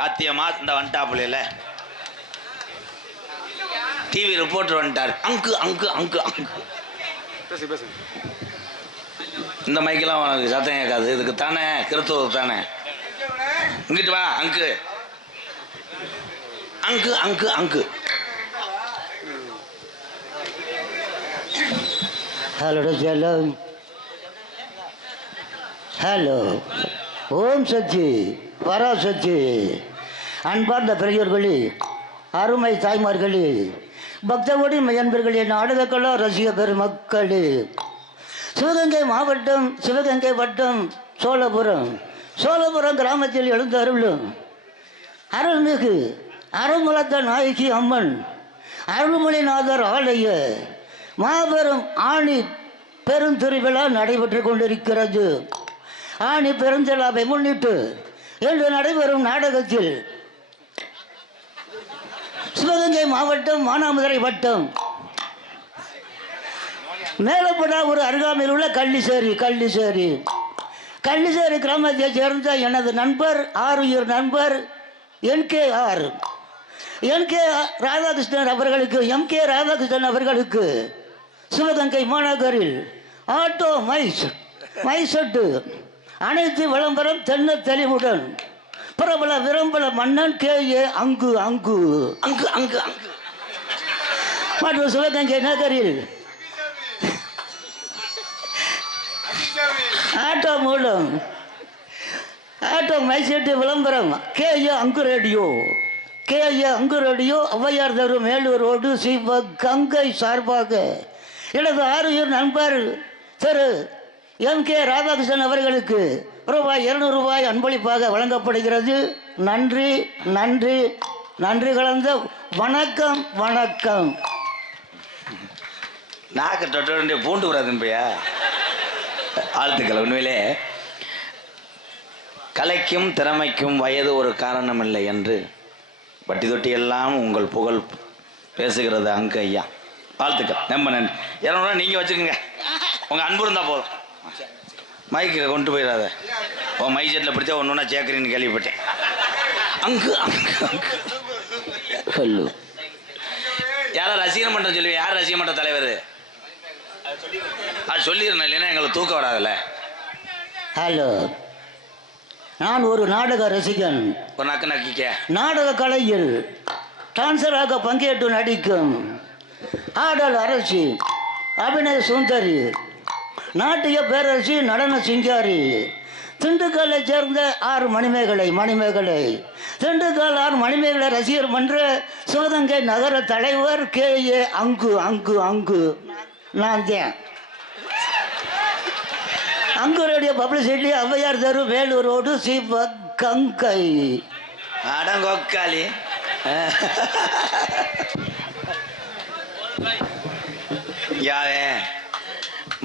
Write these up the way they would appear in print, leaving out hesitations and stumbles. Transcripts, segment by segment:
காத்தியமா இந்த வந்துட்டாப்புல TV reporter வந்துட்டார். அங்கு அங்கு அங்கு அங்கு இந்த மைக்கெல்லாம் உனக்கு சத்தம் கேட்காது. இதுக்கு தானே கிறிஸ்துவ தானே. இங்கிட்டு வா. அங்கு அங்கு அங்கு அங்கு. ஹலோ செல்லம். ஹலோ. ஓம் சச்சி பராசக்தி. அன்பார்ந்த பெரியோர்களே, அருமை தாய்மார்களே, பக்தகோடி மையன்பர்களே, நாடகக்கலா ரசிக பெருமக்களே, சிவகங்கை மாவட்டம் சிவகங்கை வட்டம் சோழபுரம் கிராமத்தில் எழுந்த அருளும் அருள்மிகு அருள்முலத்த நாயகி அம்மன் அருள்மொழிநாதர் ஆலய மாபெரும் ஆணி பெருந்திருவிழா நடைபெற்று கொண்டிருக்கிறது. ஆணி பெருந்திருவிழாவை முன்னிட்டு இன்று நடைபெறும் நாடகத்தில் சிவகங்கை மாவட்டம் மானாமதுரை வட்டம் மேலப்படா ஒரு அருகாமையில் உள்ள கள்ளிசேரி கிராமத்தை சேர்ந்த எனது நண்பர் ஆருயிர் நண்பர் என்கே ராதாகிருஷ்ணன் அவர்களுக்கு சிவகங்கை மாநகரில் ஆட்டோ மைசெட்டு அனைத்து விளம்பரம் தென்ன தெளிவுடன் பிரபல விரம்பல மன்னன் கே.ஏ. அங்கு அங்கு அங்கு அங்கு அங்கு மற்றும் சிவகங்கை நகரில் ஆட்டோ மூலம் ஆட்டோ மைசெட்டு விளம்பரம் கே.ஏ. அங்கு ரேடியோ ஔவையார் தெரு மேலூர் ரோடு சிவகங்கை சார்பாக எனது ஆருயிர் நண்பர் திரு எம்.கே. ராதாகிருஷ்ணன் அவர்களுக்கு ரூபாய் 200 அன்பளிப்பாக வழங்கப்படுகிறது. நன்றி நன்றி நன்றி கலந்த வணக்கம். நாக்கு தொட்ட பூண்டு கூடாதுன்பையா. ஆழ்த்துக்கள். உண்மையிலே கலைக்கும் திறமைக்கும் வயது ஒரு காரணம் இல்லை என்று வட்டி தொட்டி எல்லாம் உங்கள் புகழ் பேசுகிறது அங்கு ஐயா. வாழ்த்துக்கள். ரொம்ப நன்றி. 200 நீங்கள் வச்சுக்கோங்க. உங்கள் அன்பு இருந்தால் போதும். மைக்கு கொண்டு போயிடாத. மை செட்டில் பிடிச்சா ஒன்று சேர்க்குறீன்னு கேள்விப்பட்டேன். அங்கு அங்கு அங்கு ஹலோ. யாரும் ரசிகர் மன்றம் சொல்லுவேன். யார் ரசிகர் மன்ற தலைவர்? அது சொல்லிடுறேன், இல்லைன்னா எங்களுக்கு தூக்கம் வராதுல்ல. ஹலோ. நான் ஒரு நாடக ரசிகன். ஒரு நக்கிக்க நாடக கலையில் டான்சராக பங்கேற்று நடிக்கும் ஆடல் அரசி, அபிநய சுந்தரி, நாட்டிய பேரரசி, நடன சிங்காரி, திண்டுக்கல்லை சேர்ந்த 6 மணிமேகலை திண்டுக்கல் 6 மணிமேகலை ரசிகர் மன்ற சிவகங்கை நகர தலைவர் கே.ஏ. அங்கு அங்கு அங்கு நான் தான். அங்கு ரேடியோ பப்ளிசிட்டி ஔவையார் தெரு வேலூர் ரோடு சிவகங்கை. அடங்கொக்காளி. யாவே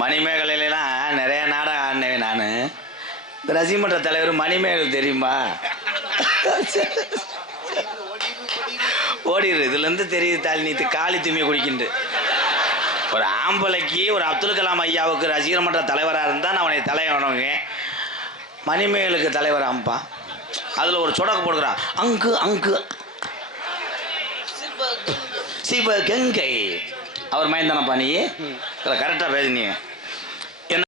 மணிமேகலையிலாம் நிறைய நாடகம் ஆடினேன் நான். ரசிகமன்ற தலைவர் மணிமேகலை தெரியுமா? ஓடிடு. இதுலேருந்து தெரியுது தாழ்நீத்து காளி துமியை குடிக்கின்ற ஒரு ஆம்பளைக்கு ஒரு அப்துல் கலாம் ஐயாவுக்கு ரசிகர் மன்ற தலைவராக இருந்தால் நான் அவனை தலைவனவங்க. மணிமேகலுக்கு தலைவர் அம்பா. அதில் ஒரு சொடக்கு போடுகிறான். அங்கு அங்கு சிவகங்கை. அவர் மைந்தானப்பா. நீ கரெக்டாக பேசுனீங்க.